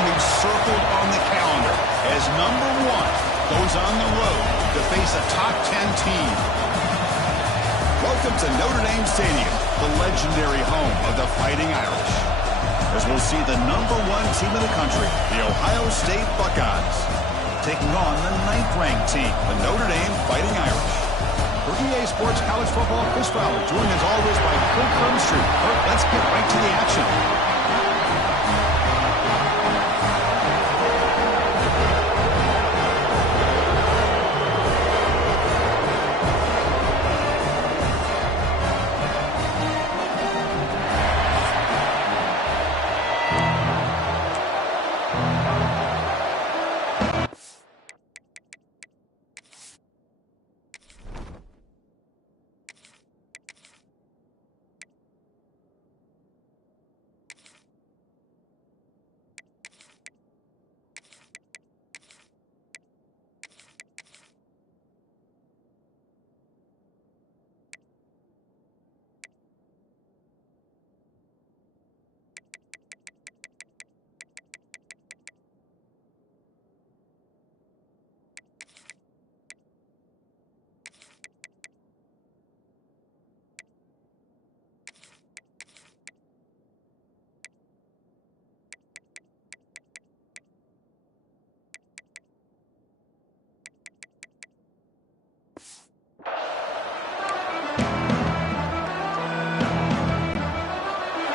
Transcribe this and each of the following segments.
game we've circled on the calendar as number 1 goes on the road to face a top 10 team. Welcome to Notre Dame Stadium, the legendary home of the Fighting Irish, as we'll see the number 1 team in the country, the Ohio State Buckeyes, taking on the 9th-ranked team, the Notre Dame Fighting Irish. For EA Sports College Football, Chris Fowler, joined as always by Kirk Hermstreet. Kirk, let's get right to the action.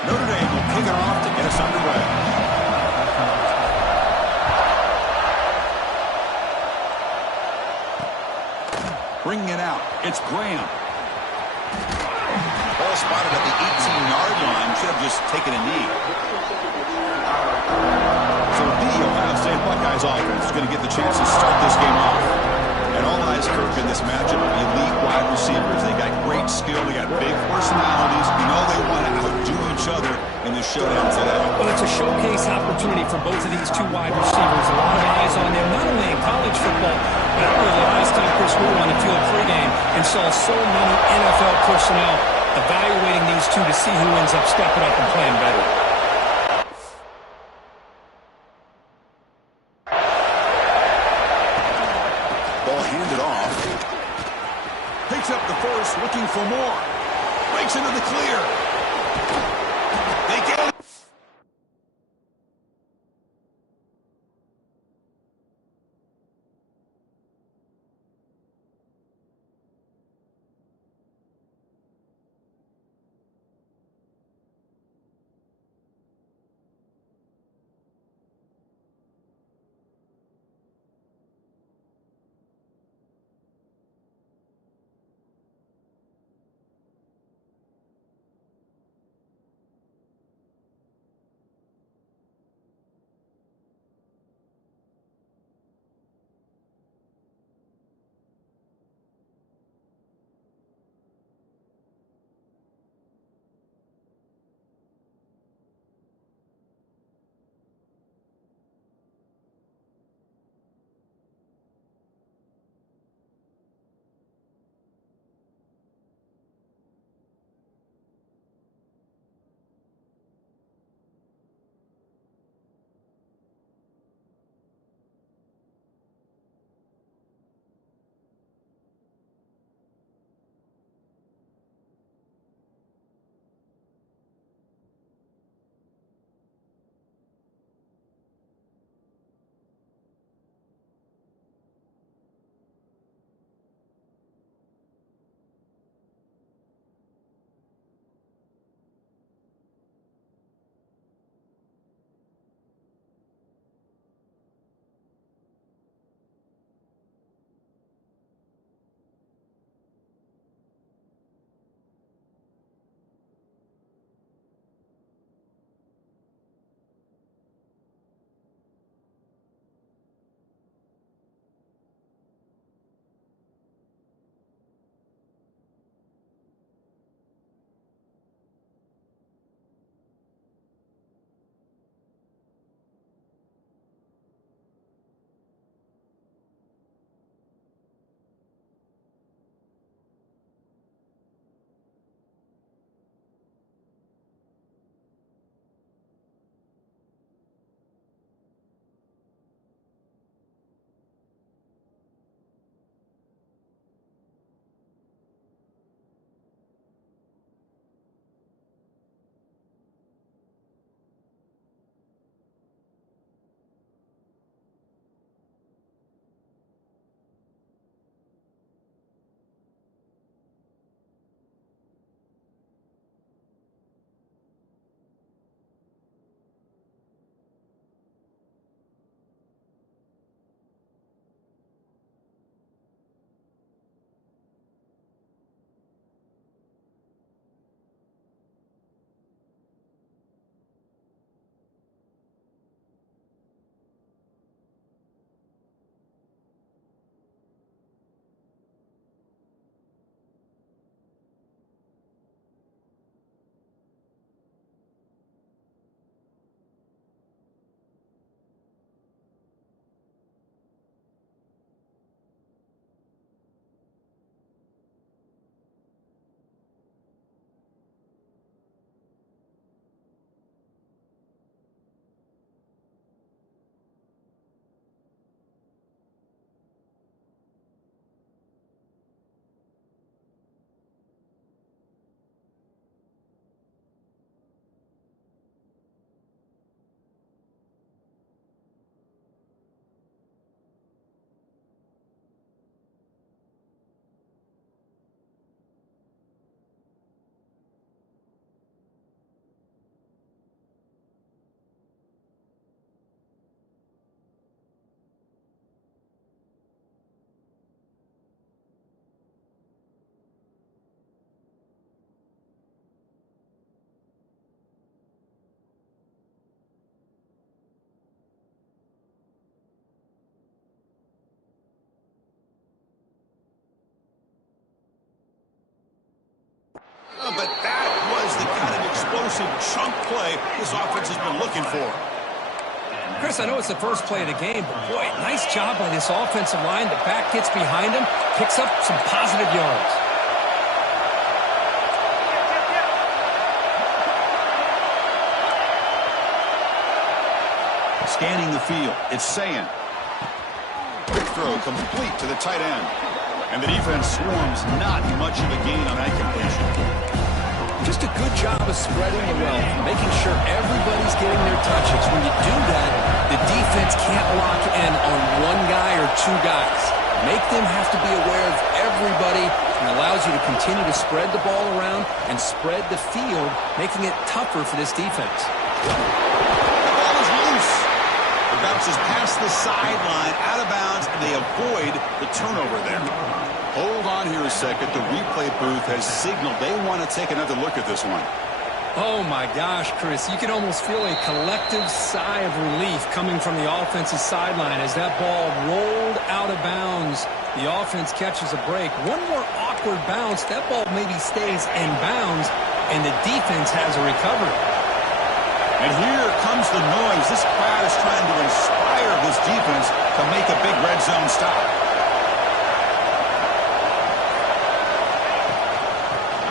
Notre Dame will kick it off to get us underway. Bringing it out, it's Graham. Ball spotted at the 18-yard line. Should have just taken a knee. So the Ohio State Buckeyes offense is going to get the chance to start this game off. And all eyes, Kirk, in this matchup of elite wide receivers. They got great skill. They got big personalities. You know they want to outdo each other in the showdown today. Well, it's a showcase opportunity for both of these 2 wide receivers. A lot of eyes on them, not only in college football, but I remember the last time Chris, we were on the field pregame and saw so many NFL personnel evaluating these 2 to see who ends up stepping up and playing better. Picks up the first, looking for more. Breaks into the clear. They get it. explosive chunk play this offense has been looking for. Chris, I know it's the first play of the game, but boy, nice job by this offensive line. The back gets behind him, picks up some positive yards. Scanning the field, it's Ncaa. Quick throw complete to the tight end. And the defense swarms, not much of a gain on that completion. Just a good job of spreading the wealth, making sure everybody's getting their touches. When you do that, the defense can't lock in on one guy or two guys. Make them have to be aware of everybody, and allows you to continue to spread the ball around and spread the field, making it tougher for this defense. The ball is loose. It bounces past the sideline, out of bounds, and they avoid the turnover there. Hold on here a second. The replay booth has signaled they want to take another look at this one. Oh, my gosh, Chris. You can almost feel a collective sigh of relief coming from the offensive sideline as that ball rolled out of bounds. The offense catches a break. One more awkward bounce. That ball maybe stays in bounds, and the defense has a recovery. And here comes the noise. This crowd is trying to inspire this defense to make a big red zone stop.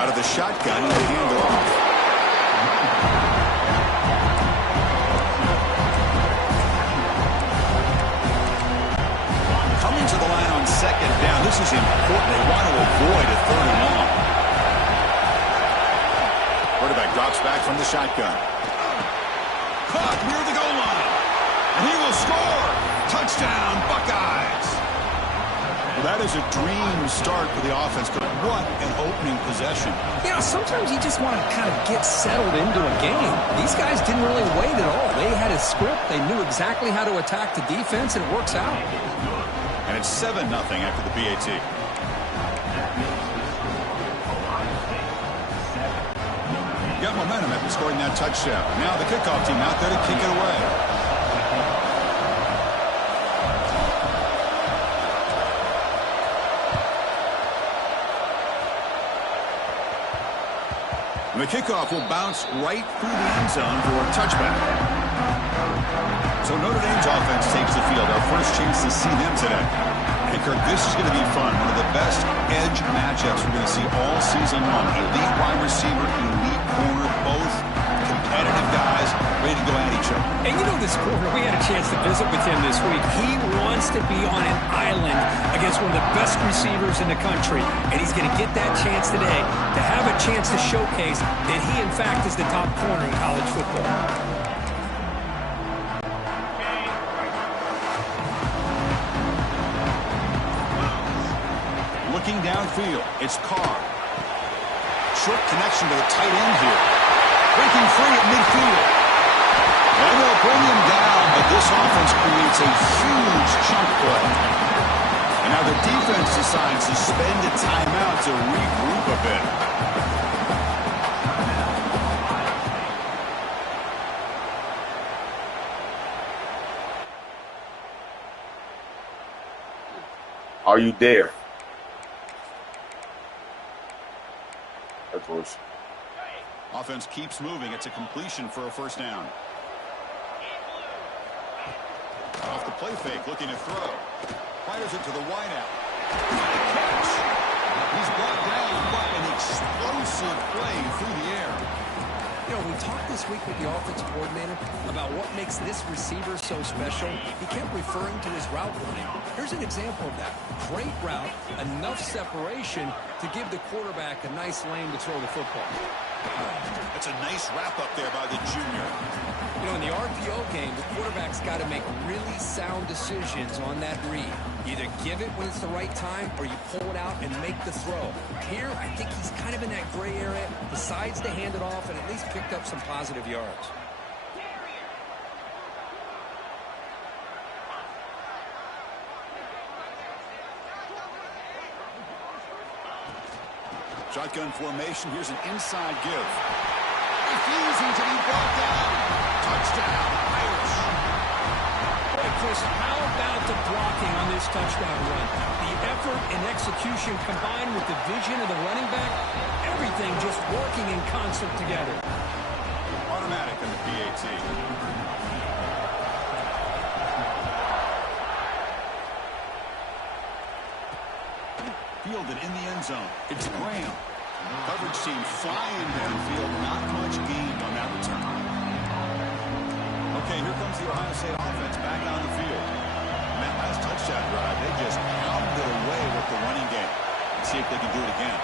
Out of the shotgun, and they hand it off. Coming to the line on second down. This is important. They want to avoid a third and long. Quarterback drops back from the shotgun. Caught near the goal line. And he will score. Touchdown, Buckeyes. Well, that is a dream start for the offense. But what an opening possession. You know, sometimes you just want to kind of get settled into a game. These guys didn't really wait at all. They had a script. They knew exactly how to attack the defense, and it works out. And it's 7-0 after the PAT. Got momentum after scoring that touchdown. Now the kickoff team out there to kick it away. And the kickoff will bounce right through the end zone for a touchback. So Notre Dame's offense takes the field. Our first chance to see them today. And Kirk, this is going to be fun. One of the best edge matchups we're going to see all season long. Elite wide receiver, elite corner, both competitive guys ready to go at each other. And you know this corner, we had a chance to visit with him this week. He wants to be on an island against one of the best receivers in the country. And he's going to get that chance today to have a chance to showcase that he, in fact, is the top corner in college football. Looking downfield, it's Carr. Short connection to the tight end here. Breaking free at midfield. And they'll bring him down, but this offense creates a huge chunk play. And now the defense decides to spend a timeout to regroup a bit. Are you there? That's worse. Offense keeps moving. It's a completion for a first down. Off the play fake, looking to throw. Fires it to the wideout. Catch. He's brought down, but an explosive play through the air. You know, we talked this week with the offensive coordinator about what makes this receiver so special. He kept referring to his route running. Here's an example of that. Great route, enough separation to give the quarterback a nice lane to throw the football. That's a nice wrap-up there by the junior. You know, in the RPO game, the quarterback's got to make really sound decisions on that read. Either give it when it's the right time, or you pull it out and make the throw. Here, I think he's kind of in that gray area, decides to hand it off, and at least picked up some positive yards. Shotgun formation. Here's an inside give. Refusing to be brought down. Touchdown, Irish. Hey, Chris, how about the blocking on this touchdown run? The effort and execution combined with the vision of the running back, everything just working in concert together. PAT. Fielded in the end zone. It's Graham. Coverage team flying downfield. Not much gained on that return. Okay, here comes the Ohio State offense back on the field. And that last touchdown drive, they just pounded away with the running game. Let's see if they can do it again.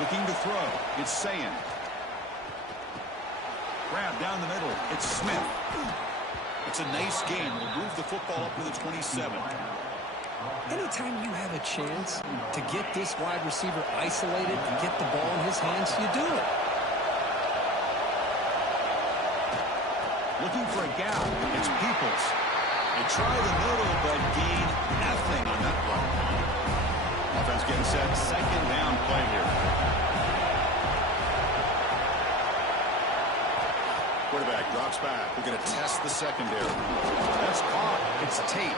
Looking to throw. It's Sayin. Grab down the middle. It's Smith. It's a nice gain. We'll move the football up to the 27. Anytime you have a chance to get this wide receiver isolated and get the ball in his hands, you do it. Looking for a gap. It's Peoples. They try the middle, but gain nothing on that play. Offense getting set. Second down play here. Quarterback drops back. We're going to test the secondary. That's caught. It's Tate.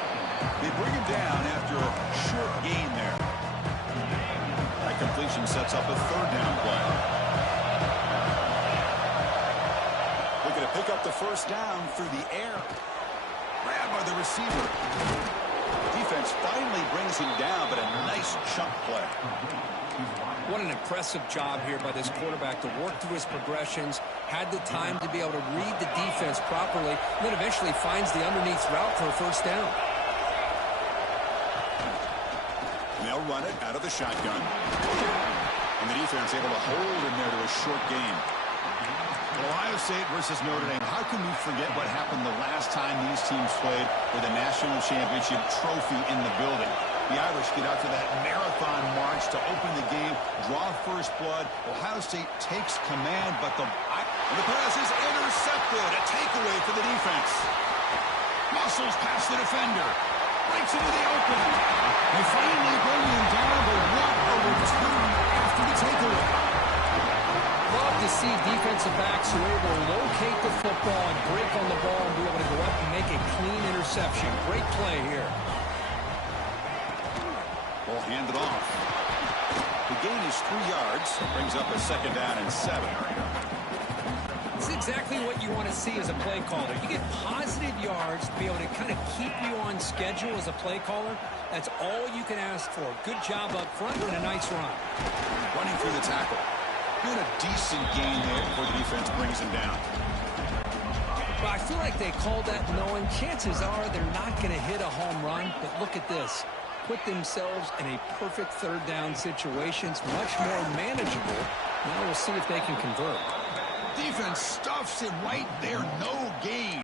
They bring him down after a short gain there. That completion sets up a third down play. Looking to pick up the first down through the air. Grabbed by the receiver. Defense finally brings him down, but a nice chunk play. What an impressive job here by this quarterback to work through his progressions, had the time to be able to read the defense properly, and then eventually finds the underneath route for a first down. And they'll run it out of the shotgun. And the defense able to hold him there to a short gain. Ohio State versus Notre Dame. How can we forget what happened the last time these teams played with a national championship trophy in the building? The Irish get out to that marathon march to open the game, draw first blood. Ohio State takes command, but the pass is intercepted. A takeaway for the defense. Muscles past the defender. Breaks into the open. They finally bring him down, but what a return after the takeaway. Love to see defensive backs who are able to locate the football and break on the ball and be able to go up and make a clean interception. Great play here. Ball handed off. The gain is 3 yards. Brings up a second down and 7. This is exactly what you want to see as a play caller. You get positive yards to be able to kind of keep you on schedule as a play caller. That's all you can ask for. Good job up front and a nice run. Running through the tackle. Doing a decent gain there before the defense brings him down. Well, I feel like they called that knowing chances are they're not going to hit a home run. But look at this. Put themselves in a perfect third down situation. It's much more manageable. Now we'll see if they can convert. Defense stuffs him right there. No gain.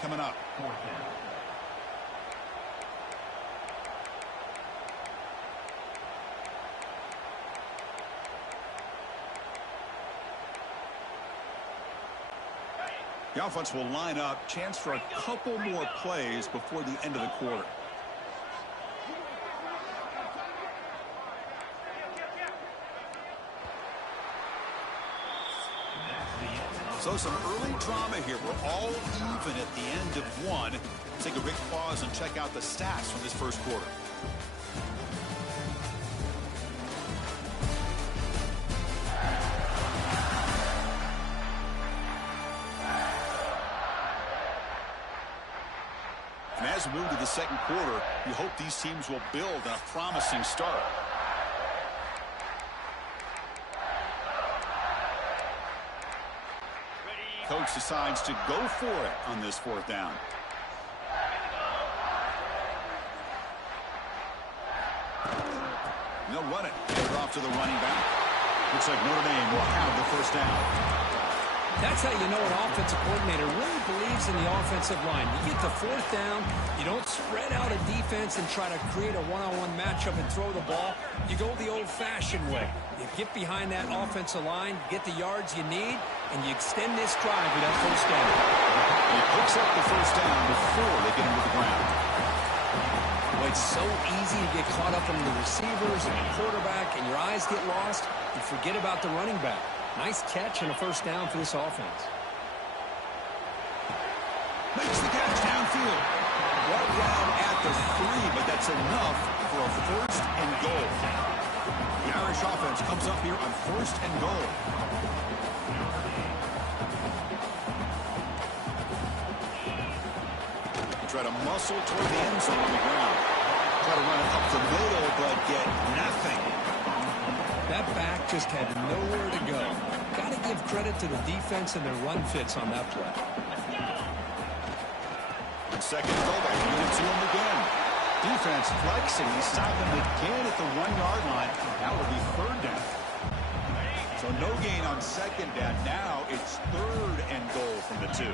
Coming up. The offense will line up. Chance for a couple more plays before the end of the quarter. So some early drama here. We're all even at the end of one. Take a quick pause and check out the stats from this first quarter. And as we move to the second quarter, you hope these teams will build on a promising start. Coach decides to go for it on this fourth down. And they'll run it. Get it off to the running back. Looks like Notre Dame will have the first down. That's how you know an offensive coordinator really believes in the offensive line. You get the fourth down, you don't spread out a defense and try to create a one-on-one matchup and throw the ball. You go the old-fashioned way. You get behind that offensive line, get the yards you need, and you extend this drive with that first down. He picks up the first down before they get him to the ground. Well, it's so easy to get caught up in the receivers and the quarterback, and your eyes get lost. You forget about the running back. Nice catch and a first down for this offense. Makes the catch downfield. brought down at the 3, but that's enough for a first and goal. The Irish offense comes up here on first and goal. Try to muscle toward the end zone on the ground. Try to run it up the middle, but get nothing. That back just had nowhere to go. Got to give credit to the defense and their run fits on that play. Second goal, they feed it to him again. Defense flexing. He stopped him again at the 1-yard line. That would be third down. So no gain on second down. Now it's third and goal from the 2.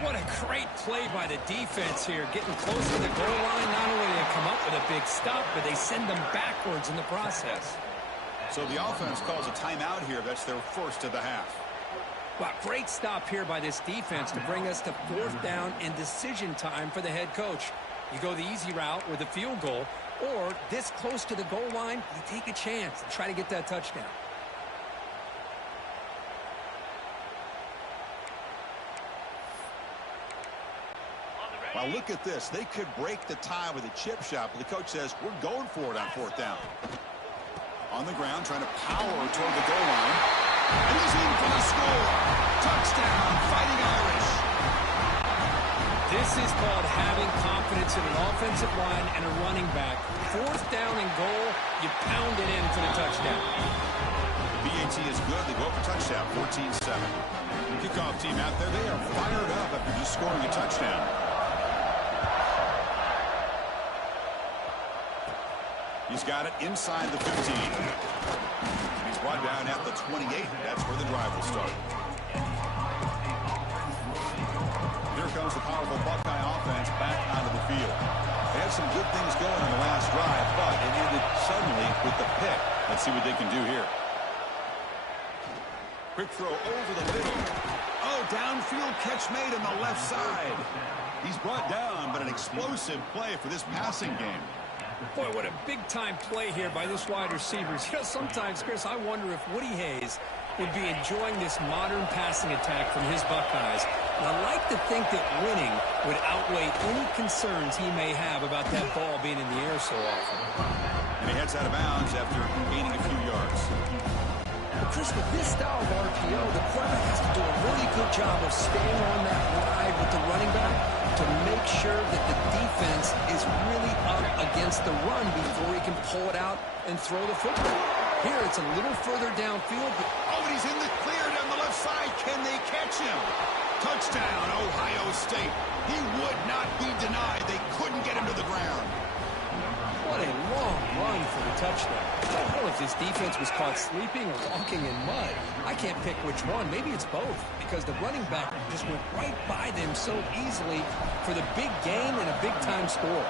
What a great play by the defense here. Getting close to the goal line. Not only do they come up with a big stop, but they send them backwards in the process. So the offense calls a timeout here. That's their first of the half. Wow, great stop here by this defense to bring us to fourth down and decision time for the head coach. You go the easy route with a field goal, or this close to the goal line, you take a chance and try to get that touchdown. Well, look at this. They could break the tie with a chip shot, but the coach says, we're going for it on fourth down. On the ground, trying to power toward the goal line. And he's in for the score. Touchdown, Fighting Irish. This is called having confidence in an offensive line and a running back. Fourth down and goal, you pound it in for the touchdown. BAT is good. They go up for touchdown, 14-7. Kickoff team out there, they are fired up after just scoring a touchdown. He's got it inside the 15. He's brought down at the 28. That's where the drive will start. Here comes the powerful Buckeye offense back onto the field. They had some good things going on the last drive, but it ended suddenly with the pick. Let's see what they can do here. Quick throw over the middle. Oh, downfield catch made on the left side. He's brought down, but an explosive play for this passing game. Boy, what a big-time play here by this wide receiver. You know, sometimes, Chris, I wonder if Woody Hayes would be enjoying this modern passing attack from his Buckeyes. And I like to think that winning would outweigh any concerns he may have about that ball being in the air so often. And he heads out of bounds after gaining a few yards. But Chris, with this style of RPO, the quarterback has to do a really good job of staying on that ride with the running back to make sure that the defense is really up against the run before he can pull it out and throw the football. Here, it's a little further downfield. But oh, he's in the clear down the left side. Can they catch him? Touchdown, Ohio State. He would not be denied. They couldn't get him to the ground. What a long run for the touchdown. I don't know if this defense was caught sleeping or walking in mud. I can't pick which one. Maybe it's both, because the running back just went right by them so easily for the big gain and a big-time score.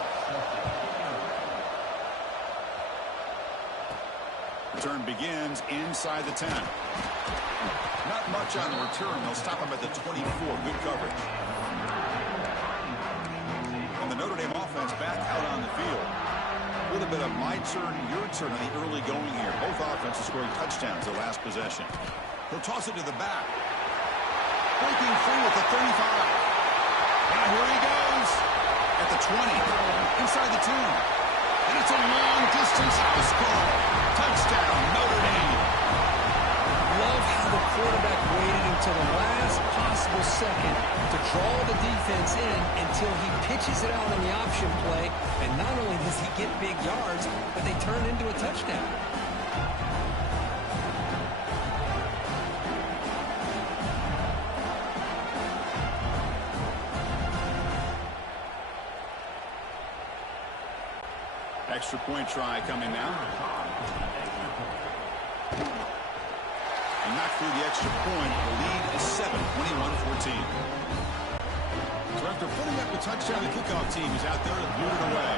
Return begins inside the 10. Not much on the return. They'll stop him at the 24. Good coverage. And the Notre Dame offense back out on the field. A little bit of my turn, your turn in the early going here. Both offenses scoring touchdowns their last possession. He'll toss it to the back. Breaking free at the 35. Now here he goes. At the 20. Inside the 2. And it's a long-distance house call. Touchdown, Notre Dame. Love how the quarterback waited until the last possible second to draw the defense in until he pitches it out on the option play. And not only does he get big yards, but they turn into a touchdown. Extra point try coming now. And not through the extra point. The lead is 7, 21-14. So after putting up a touchdown, the kickoff team is out there to boot it away.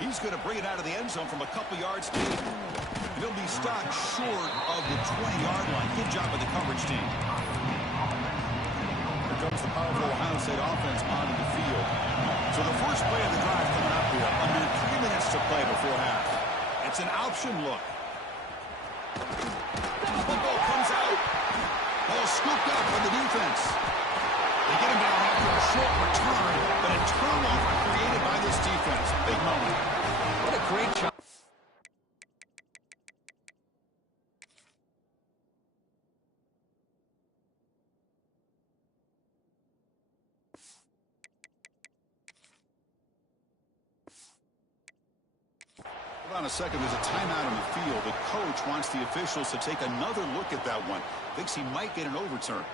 He's going to bring it out of the end zone from a couple yards deep. And he'll be stopped short of the 20-yard line. Good job by the coverage team. Comes the powerful Ohio State offense onto the field. So the first play of the drive coming up here, under 3 minutes to play before half. It's an option look. The football comes out. Ball scooped up by the defense. They get him down after a short return, but a turnover created by this defense. Big moment. What a great job. Hold on a second. There's a timeout on the field. The coach wants the officials to take another look at that one. Thinks he might get an overturn.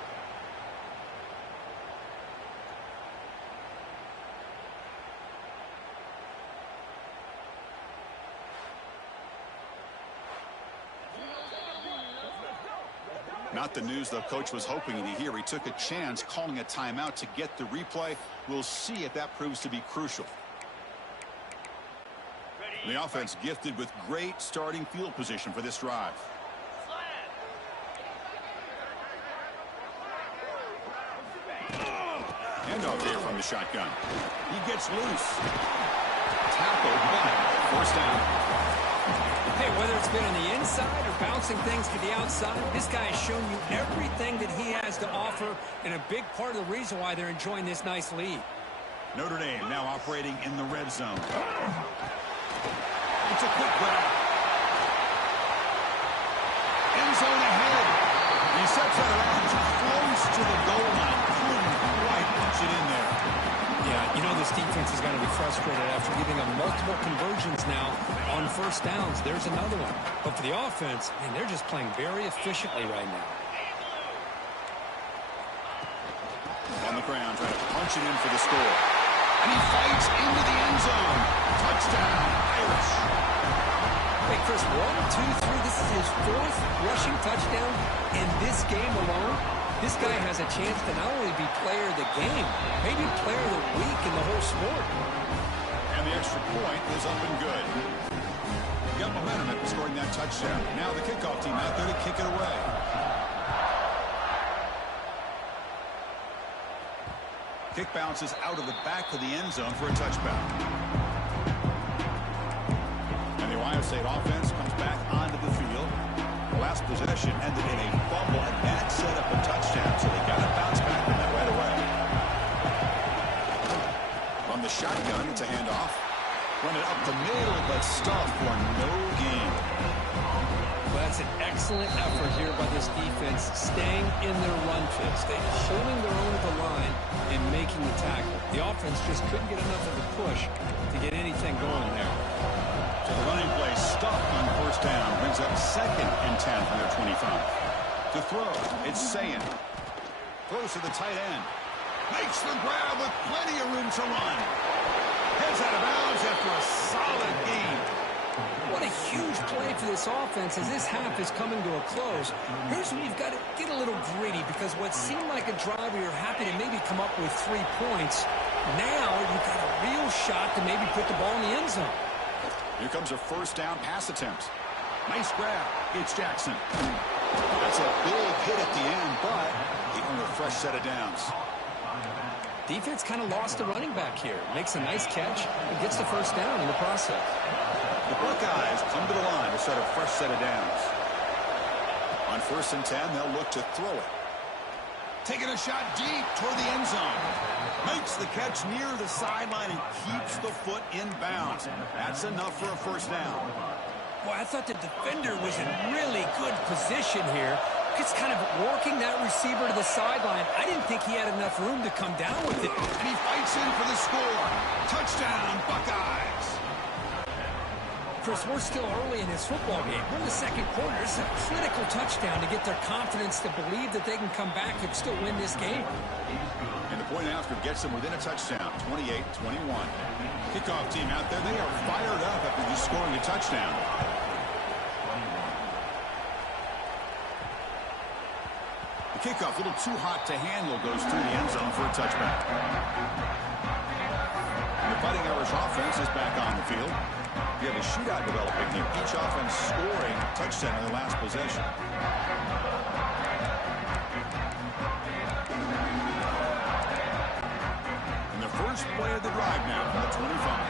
Not the news the coach was hoping to hear. He took a chance calling a timeout to get the replay. We'll see if that proves to be crucial. The offense gifted with great starting field position for this drive. Handoff here from the shotgun. He gets loose. Tackled, but first down. Hey, whether it's been on the inside or bouncing things to the outside, this guy has shown you everything that he has to offer, and a big part of the reason why they're enjoying this nice lead. Notre Dame now operating in the red zone. It's a quick grab. End zone ahead. He steps out of bounds, close to the goal line. Couldn't quite punch it in there. Yeah, you know this defense is going to be frustrated after giving them multiple conversions now on first downs. There's another one. But for the offense, man, they're just playing very efficiently right now. On the ground, trying to punch it in for the score. And he fights into the end zone. Touchdown, Irish. Hey, Chris, 1, 2, 3. This is his 4th rushing touchdown in this game alone. This guy has a chance to not only be player of the game, maybe player of the week in the whole sport. And the extra point is up and good. Got momentum after scoring that touchdown. Now the kickoff team out there to kick it away. Kick bounces out of the back of the end zone for a touchback. And the Ohio State offense comes back onto the field. The last possession ended in a fumble, and that set up a touchdown, so they got to bounce back from that right away. On the shotgun, it's a handoff. Run it up the middle, but stuffed for no gain. Well, that's an excellent effort here by this defense, staying in their run fit, staying holding their own at the line and making the tackle. The offense just couldn't get enough of a push to get anything going there. So the running play stuffed on first down brings up 2nd and 10 from their 25. To throw, it's Ncaa. Throws to the tight end. Makes the grab with plenty of room to run. Heads out of bounds after a solid gain. What a huge play for this offense as this half is coming to a close. Here's where you've got to get a little gritty, because what seemed like a drive where you're happy to maybe come up with 3 points, now you've got a real shot to maybe put the ball in the end zone. Here comes a first down pass attempt. Nice grab. It's Jackson. That's a big hit at the end, but he earned a fresh set of downs. Defense kind of lost the running back here. Makes a nice catch and gets the first down in the process. The Buckeyes come to the line to set a fresh set of downs. On 1st and 10, they'll look to throw it. Taking a shot deep toward the end zone. Makes the catch near the sideline and keeps the foot in bounds. That's enough for a first down. Boy, I thought the defender was in really good position here. It's kind of walking that receiver to the sideline. I didn't think he had enough room to come down with it. And he fights in for the score. Touchdown, Buckeyes. Chris, we're still early in this football game. We're in the 2nd quarter. This is a critical touchdown to get their confidence to believe that they can come back and still win this game. And the point after gets them within a touchdown, 28-21. Kickoff team out there, they are fired up after just scoring a touchdown. The kickoff, a little too hot to handle, goes through the end zone for a touchback. And the Fighting Irish offense is back on the field. We have a shootout developing here. Each offense scoring a touchdown in their last possession. And the first play of the drive now from the 25.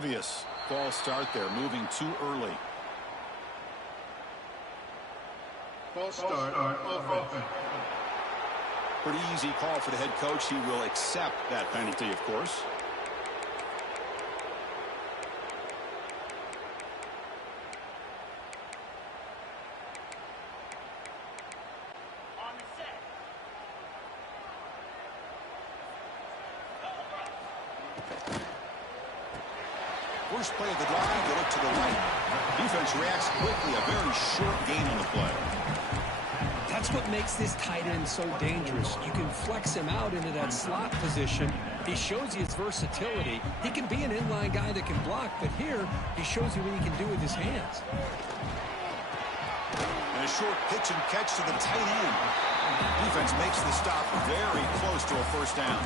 obvious false start there, moving too early. False start. Pretty easy call for the head coach. He will accept that penalty, of course. First play of the drive, they look to the right. Defense reacts quickly. A very short gain on the play. That's what makes this tight end so dangerous. You can flex him out into that slot position. He shows you his versatility. He can be an inline guy that can block, but here he shows you what he can do with his hands. And a short pitch and catch to the tight end. Defense makes the stop very close to a first down.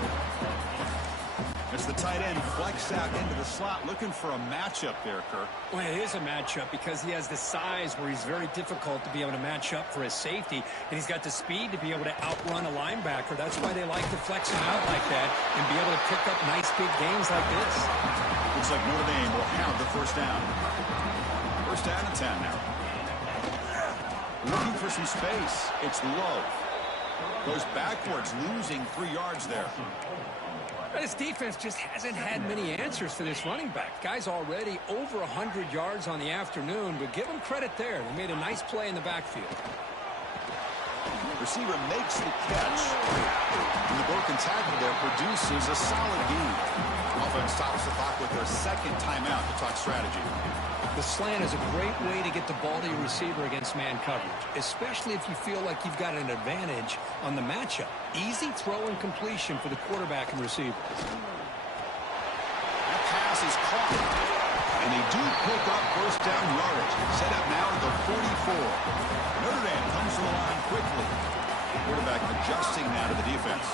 As the tight end flex out into the slot, looking for a matchup there, Kirk. Well, it is a matchup because he has the size where he's very difficult to be able to match up for his safety, and he's got the speed to be able to outrun a linebacker. That's why they like to flex him out like that and be able to pick up nice big gains like this. Looks like Notre Dame will have the first down. First down and 10 now. Looking for some space. It's Love. Goes backwards, losing 3 yards there. This defense just hasn't had many answers for this running back. Guy's already over 100 yards on the afternoon, but give him credit there. They made a nice play in the backfield. Receiver makes the catch. And the broken tackle there produces a solid gain. Offense stops the clock with their second timeout to talk strategy. The slant is a great way to get the ball to your receiver against man coverage, especially if you feel like you've got an advantage on the matchup. Easy throw and completion for the quarterback and receiver. That pass is caught. And they do pick up first down yardage. Set up now at the 44. Notre Dame comes to the line quickly. Quarterback adjusting now to the defense.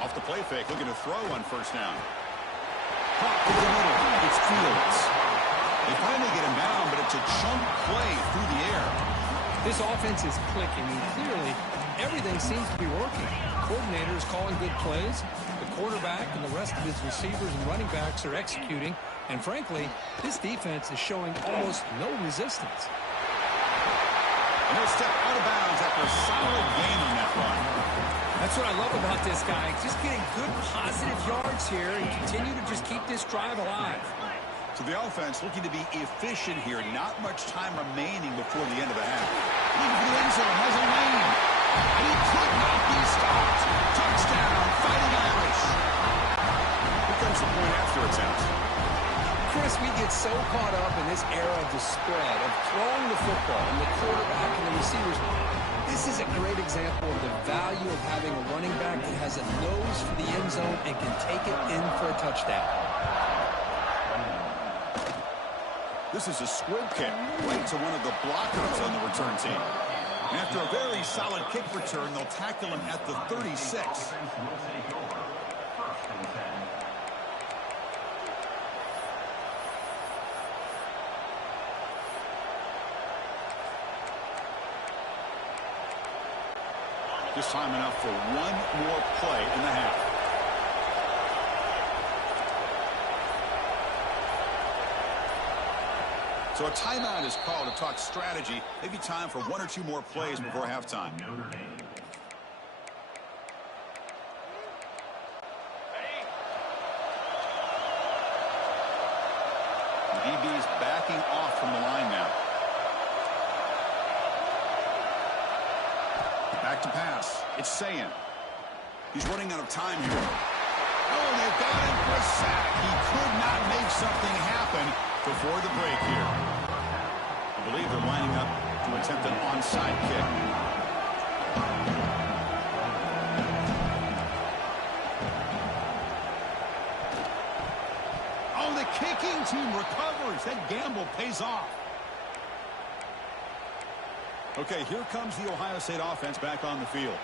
Off the play fake, looking to throw on first down. Over the middle, it's Fields. They finally get him down, but it's a chunk play through the air. This offense is clicking, and clearly everything seems to be working. The coordinator is calling good plays. The quarterback and the rest of his receivers and running backs are executing. And frankly, this defense is showing almost no resistance. And he'll step out of bounds after a solid gain on that run. That's what I love about this guy. Just getting good positive yards here and continue to just keep this drive alive. So the offense looking to be efficient here. Not much time remaining before the end of the half. Looking for the end zone, has a lane. And he could not be stopped. Touchdown, Fighting Irish. Here comes the point after attempt. Chris, we get so caught up in this era of the spread, of throwing the football, and the quarterback and the receivers. This is a great example of the value of having a running back that has a nose for the end zone and can take it in for a touchdown. This is a squib kick right to one of the blockers on the return team. And after a very solid kick return, they'll tackle him at the 36. Just time enough for one more play in the half. So a timeout is called to talk strategy. Maybe time for 1 or 2 more plays before halftime. The DB's backing off from the line now. Back to pass. It's Ncaa. He's running out of time here. Oh, they've got him for a sack. He could not make something happen before the break here. I believe they're lining up to attempt an onside kick. Oh, the kicking team recovers. That gamble pays off. Okay, here comes the Ohio State offense back on the field.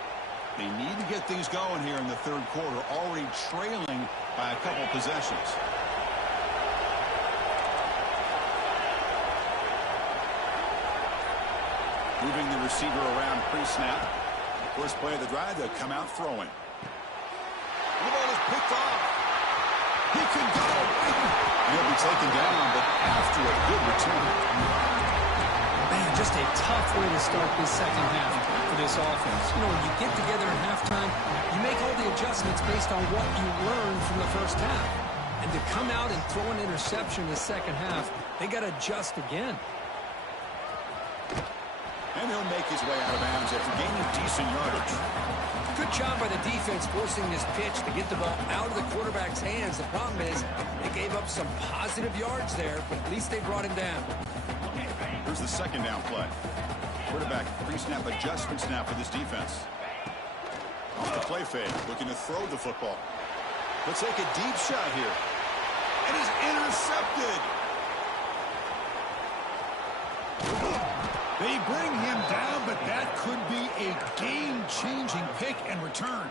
They need to get things going here in the third quarter, already trailing by a couple possessions. Moving the receiver around pre-snap. First play of the drive, they'll come out throwing. The ball is picked off. He could go. He'll be taken down, but after a good return. Man, just a tough way to start this second half for this offense. You know, when you get together at halftime, you make all the adjustments based on what you learned from the first half. And to come out and throw an interception in the second half, they got to adjust again. And he'll make his way out of bounds after gaining decent yardage. Good job by the defense forcing this pitch to get the ball out of the quarterback's hands. The problem is they gave up some positive yards there, but at least they brought him down. Here's the second down play. Quarterback pre-snap adjustments now for this defense. Off the play fake, looking to throw the football. Let's take a deep shot here. And he's intercepted. They bring him down, but that could be a game-changing pick and return.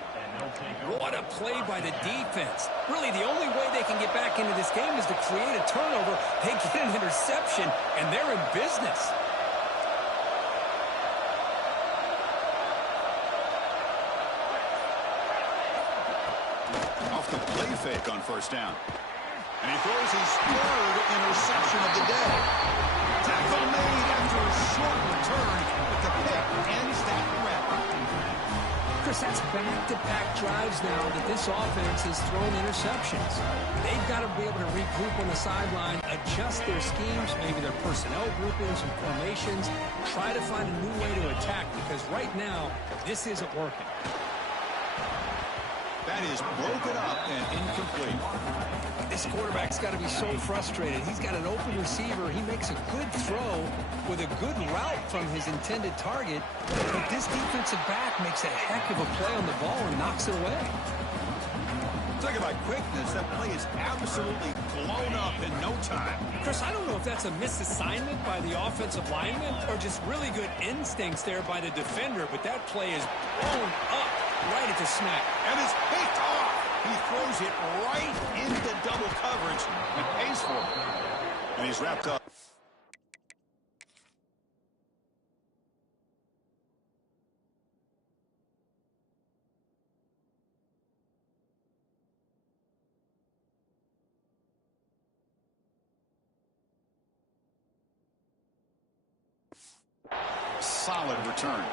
What a play by the defense. Really, the only way they can get back into this game is to create a turnover. They get an interception, and they're in business. Off the play fake on first down. And he throws his third interception of the day. Tackle made after a short return, but the pick ends that threat. Chris, that's back-to-back drives now that this offense has thrown interceptions. They've got to be able to regroup on the sideline, adjust their schemes, maybe their personnel groupings and formations, try to find a new way to attack, because right now, this isn't working. That is broken up and incomplete. This quarterback's got to be so frustrated. He's got an open receiver. He makes a good throw with a good route from his intended target, but this defensive back makes a heck of a play on the ball and knocks it away. Talking about quickness, that play is absolutely blown up in no time. Chris, I don't know if that's a misassignment by the offensive lineman or just really good instincts there by the defender, but that play is blown up right at the snap. And it's picked off. He throws it right into double coverage and pays for it. And he's wrapped up. Solid return.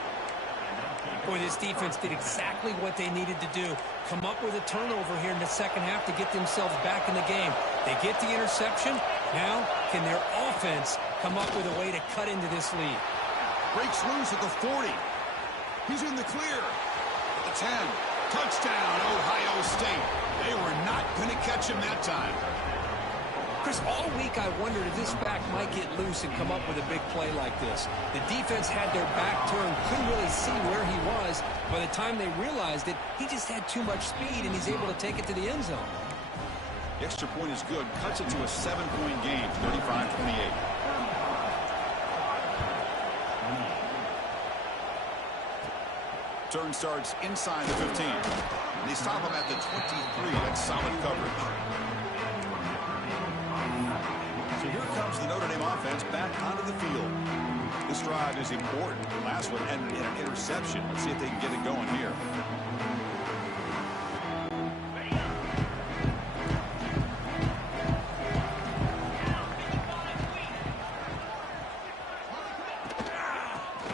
Boy, this defense did exactly what they needed to do. Come up with a turnover here in the second half to get themselves back in the game. They get the interception. Now, can their offense come up with a way to cut into this lead? Breaks loose at the 40. He's in the clear. At the 10. Touchdown, Ohio State. They were not going to catch him that time. Chris, all week I wondered if this back might get loose and come up with a big play like this. The defense had their back turned, couldn't really see where he was. By the time they realized it, he just had too much speed, and he's able to take it to the end zone. The extra point is good. Cuts it to a 7-point game, 35-28. Turn starts inside the 15. And they stop him at the 23. That's solid coverage. So here comes the Notre Dame offense back onto the field. This drive is important. The last one ended in an interception. Let's see if they can get it going here.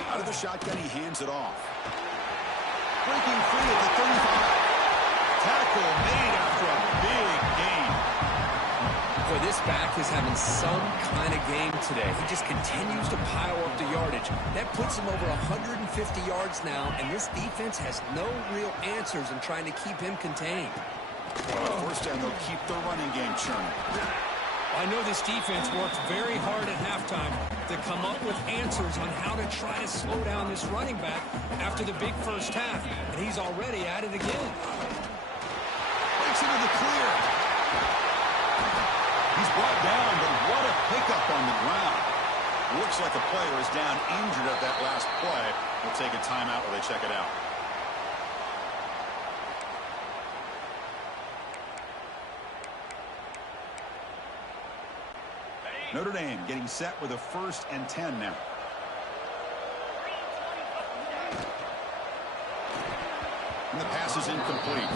Out of the shotgun, he hands it off. Breaking free at the 35. Tackle made after a big gain. Boy, this back is having some kind of game today. He just continues to pile up the yardage. That puts him over 150 yards now, and this defense has no real answers in trying to keep him contained. First down, they'll keep the running game churning. I know this defense worked very hard at halftime to come up with answers on how to try to slow down this running back after the big first half, and he's already at it again. Breaks into the clear. He's brought down, but what a pickup on the ground. Looks like the player is down injured at that last play. We'll take a timeout while they check it out. Notre Dame getting set with a 1st and 10 now. the pass is incomplete.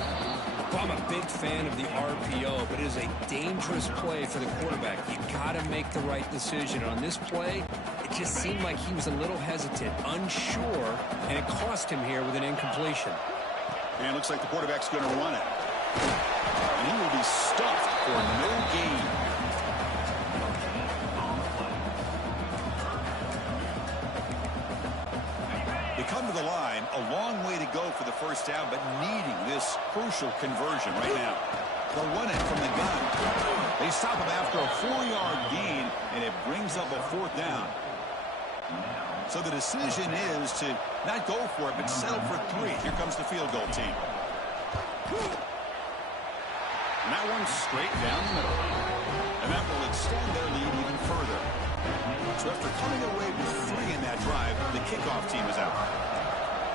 Well, I'm a big fan of the RPO, but it is a dangerous play for the quarterback. You got to make the right decision. On this play, it just seemed like he was a little hesitant, unsure, and it cost him here with an incompletion. And it looks like the quarterback's going to run it. And he will be stuffed for no gain. They come to the line, a long way to go for the first down, but needing this crucial conversion right now. They'll run it from the gun. They stop him after a 4-yard gain, and it brings up a 4th down. So the decision is to not go for it, but settle for 3. Here comes the field goal team. And that one's straight down the middle. And that will extend their lead even further. So after coming away with 3 in that drive, the kickoff team is out.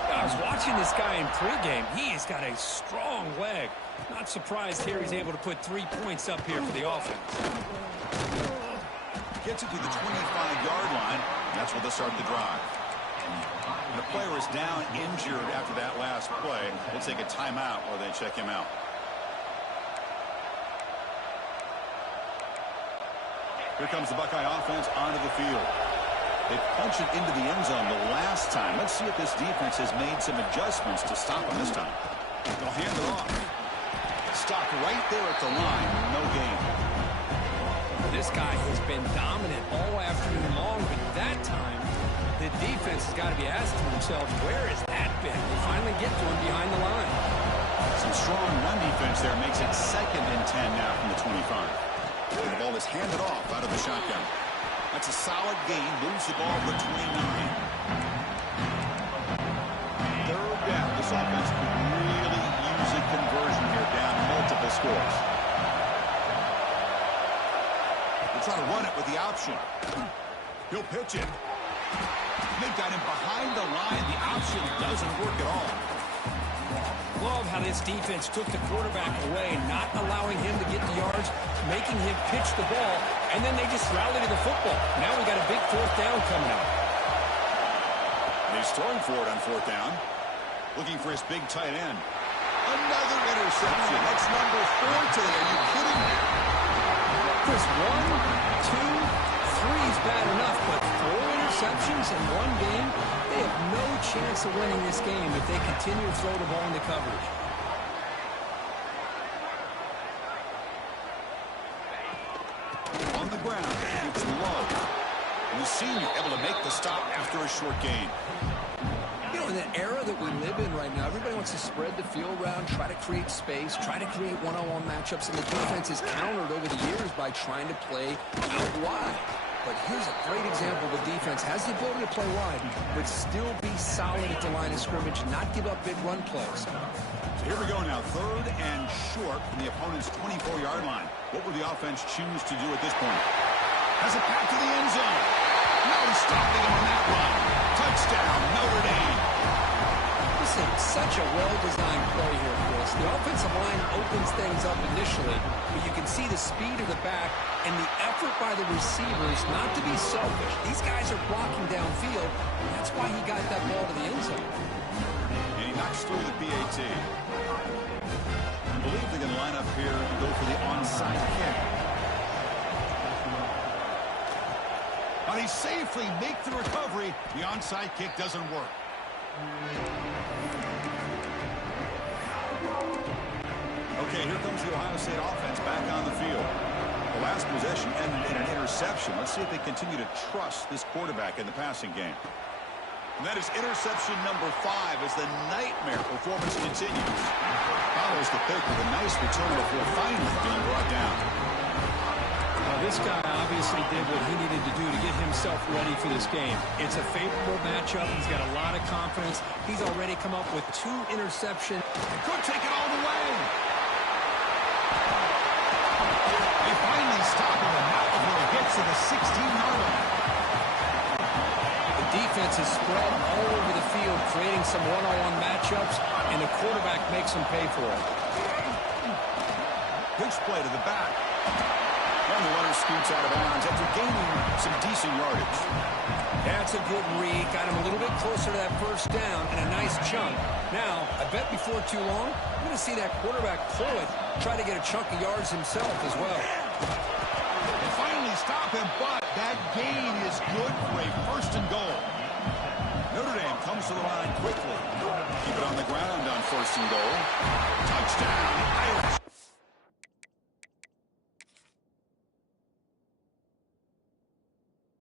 I was watching this guy in pregame. He has got a strong leg. Not surprised here he's able to put 3 points up here for the offense. Gets it to the 25-yard line. That's where they'll start the drive. And the player is down injured after that last play. We'll take a timeout while they check him out. Here comes the Buckeye offense onto the field. They punch it into the end zone the last time. Let's see if this defense has made some adjustments to stop them this time. They'll hand it off. Stopped right there at the line. No gain. This guy has been dominant all afternoon long, but that time, the defense has got to be asking themselves, where has that been? They finally get to him behind the line. Some strong run defense there makes it 2nd and 10 now from the 25. And the ball is handed off out of the shotgun. That's a solid gain. Moves the ball to the 29. 3rd down. This offense could really use a conversion here, down multiple scores. They'll try to run it with the option. He'll pitch it. They've got him behind the line. The option doesn't work at all. Love how this defense took the quarterback away, not allowing him to get the yards, making him pitch the ball, and then they just rallied to the football. Now we got a big 4th down coming up. And he's throwing for it on 4th down. Looking for his big tight end. Another interception. That's number 4 today. Are you kidding me? Chris, 1, 2, 3 is bad enough, but 4 interceptions in one game? They have no chance of winning this game if they continue to throw the ball into coverage. On the ground, it's low. And the senior able to make the stop after a short gain. You know, in the era that we live in right now, everybody wants to spread the field around, try to create space, try to create one-on-one matchups, and the defense is countered over the years by trying to play out wide. But here's a great example of a defense has the ability to play wide, but still be solid at the line of scrimmage, not give up big run plays. So here we go now, 3rd and short from the opponent's 24-yard line. What will the offense choose to do at this point? Has it back to the end zone. No stopping him on that run. Touchdown, Notre Dame. This is such a well-designed play here, Chris. The offensive line opens things up initially, but you can see the speed of the back and the effort by the receivers not to be selfish. These guys are blocking downfield, and that's why he got that ball to the end zone. And he knocks through the PAT. I believe they're going to line up here and go for the onside kick. But he safely makes the recovery. The onside kick doesn't work. Okay, here comes the Ohio State offense back on the field. The last possession ended in an interception. Let's see if they continue to trust this quarterback in the passing game. And that is interception number 5 as the nightmare performance continues. Follows the pick with a nice return before finally being brought down. Well, this guy obviously did what he needed to do to get himself ready for this game. It's a favorable matchup. He's got a lot of confidence. He's already come up with 2 interceptions. Could take it all the way. They finally stop him, and not before he gets to the 16-yard line. The defense is spread all over the field, creating some one-on-one matchups, and the quarterback makes them pay for it. Pitch play to the back. And the runner scoots out of bounds after gaining some decent yardage. That's a good read. Got him a little bit closer to that first down and a nice chunk. Now, I bet before too long, I'm going to see that quarterback pull it, try to get a chunk of yards himself as well. They finally stop him, but that gain is good for a first and goal. Notre Dame comes to the line quickly. Keep it on the ground on first and goal. Touchdown, Irish.